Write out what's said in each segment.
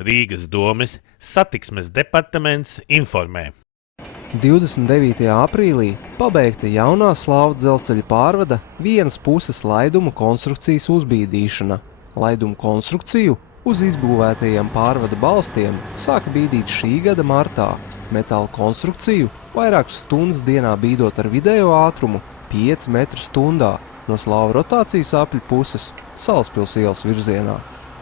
Rīgas domes satiksmes departaments informē. 29. aprīlī pabeigta jaunā Slāvu dzelzceļa pārvada vienas puses laiduma konstrukcijas uzbīdīšana. Laiduma konstrukciju uz izbūvētajiem pārvada balstiem sāka bīdīt šī gada martā. Metāla konstrukciju vairākas stundas dienā bīdot ar vidējo ātrumu 5 metru stundā no Slāvu rotācijas apļu puses Salaspils ielas virzienā.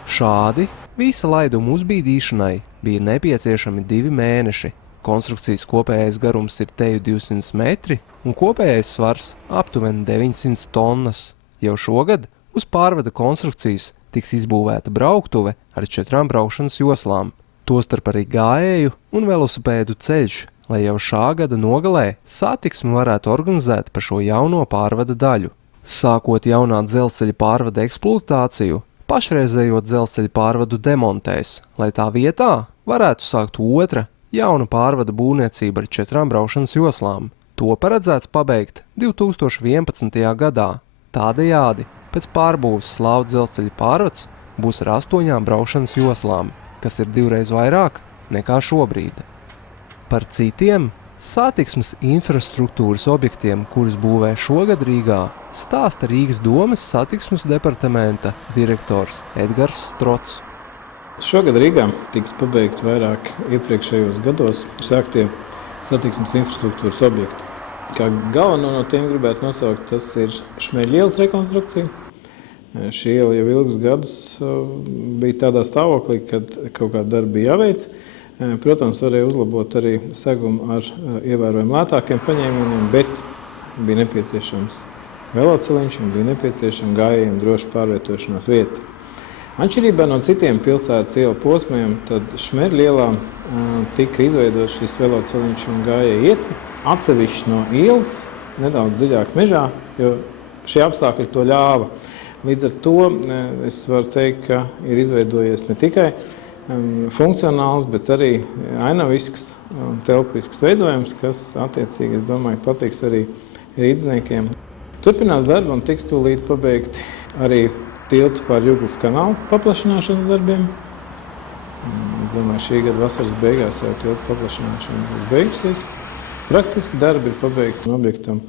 Šādi visa laiduma uzbīdīšanai bija nepieciešami 2 mēneši. Konstrukcijas kopējais garums ir teju 200 metri un kopējais svars aptuveni 900 tonnas. Jau šogad uz pārvada konstrukcijas tiks izbūvēta brauktuve ar 4 braukšanas joslām. Tostarp arī gājēju un velosipēdu ceļš, lai jau šā gada nogalē satiksmi varētu organizēt pa šo jauno pārvada daļu. Sākot jaunā dzelzceļa pārvada eksploatāciju, pašreizējo dzelzceļa pārvadu demontēs, lai tā vietā varētu sākt otra jauna pārvada būvniecība ar 4 braukšanas joslām. To paredzēts pabeigt 2011. gadā. Tādējādi pēc pārbūves Slāvu dzelzceļa pārvads būs ar 8 braukšanas joslām, kas ir 2 reiz vairāk nekā šobrīd. Par citiem satiksmes infrastruktūras objektiem, kurus būvē šogad Rīgā, stāsta Rīgas domes satiksmes departamenta direktors Edgars Strots. Šogad Rīgā tiks pabeigt vairāk iepriekšējos gados sāktie satiksmes infrastruktūras objekti. Kā galveno no tiem gribētu nosaukt, tas ir Šmeļa ielas rekonstrukcija. Šī iela jau ilgus gadus bija tādā stāvoklī, kad kaut kāda darba bija jāveic. Protams, varēja uzlabot arī segumu ar ievērojami lētākiem paņēmieniem, bet bija nepieciešams veloceliņš un bija nepieciešama gājējiem droša pārvietošanās vieta. Atšķirībā no citiem pilsētas ielu posmiem, tad Šmeļa ielā tika izveidots šis veloceliņš un gājēju ietver atsevišķi no ielas, nedaudz dziļāk mežā, jo šie apstākļi to ļāva. Līdz ar to es varu teikt, ka ir izveidojies ne tikai funkcionāls, bet arī ainavisks, telpisks veidojums, kas attiecīgi, es domāju, patiks arī rīdzniekiem. Turpinās darbi un tiks tūlīt pabeigti arī tiltu pār Juglas kanālu paplašināšanas darbiem. Es domāju, šī gada vasaras beigās jau tiltu paplašināšana būs beigusies. Praktiski darbi ir pabeigti objektam,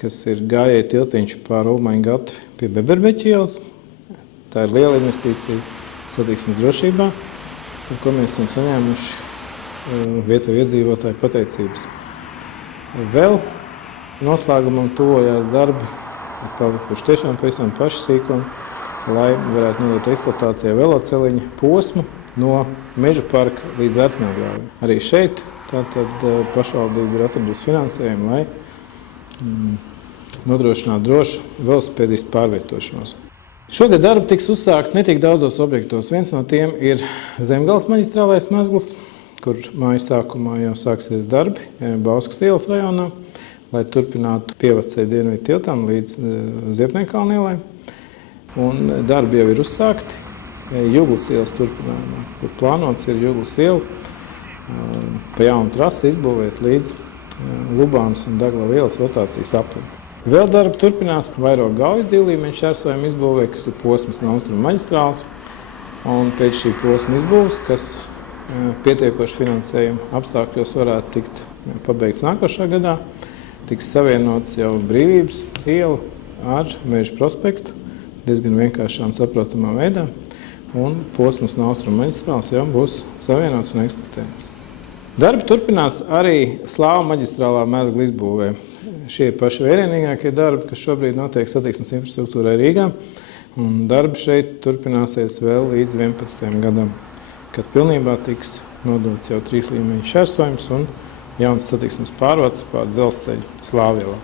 kas ir gājēju tiltiņš pār Ulmaņu gatvi pie Beberbeķa ielas. Tā ir liela investīcija satiksmes drošībā, par ko mēs esam saņēmuši vietējo iedzīvotāju pateicības. Vēl noslēgumam tuvojās darbi, ir palikuši tiešām pavisam paši sīkumi, lai varētu nodot eksploatācijai veloceliņa posmu no Meža parka līdz Vecmelgrāvim. Arī šeit tātad pašvaldība ir atradusi finansējumu, lai nodrošinātu drošu velosipēdistu pārvietošanos. Šogad darbi tiks uzsākt ne tik daudzos objektos. Viens no tiem ir Zemgales maģistrālais mezgls, kur mājas sākumā jau sāksies darbi Bauskas ielas rajonā, lai turpinātu pievacēju dienvidu tiltam līdz Ziepniekalna ielai. Un darbi jau ir uzsākti Juglas ielas turpinājumā, kur plānots ir Juglas iela pa jaunu trasi izbūvēt līdz Lubānas un Daglava ielas rotācijas apli. Vēl darbi turpinās Vairoga Gaujas 2 līmeņu šķērsojumu izbūvē, kas ir posms no Austrumu maģistrāles. Un pēc šī posma izbūves, kas pietiekoši finansējuma apstākļos varētu tikt pabeigts nākošā gadā, tiks savienots jau Brīvības iela ar Meža prospektu, diezgan vienkāršā un saprotamā veidā. Un posms no Austrumu maģistrāles jau būs savienots un eksploatējams. Darbi turpinās arī Slāvu maģistrālā mezgla izbūvē. Šie paši vērienīgākie darbi, kas šobrīd notiek satiksmes infrastruktūrai Rīgā. Un darbi šeit turpināsies vēl līdz 11. gadam, kad pilnībā tiks nodots jau 3 līmeņu šķērsojums un jauns satiksmes pārvads pār dzelzceļu Slāvu ielā.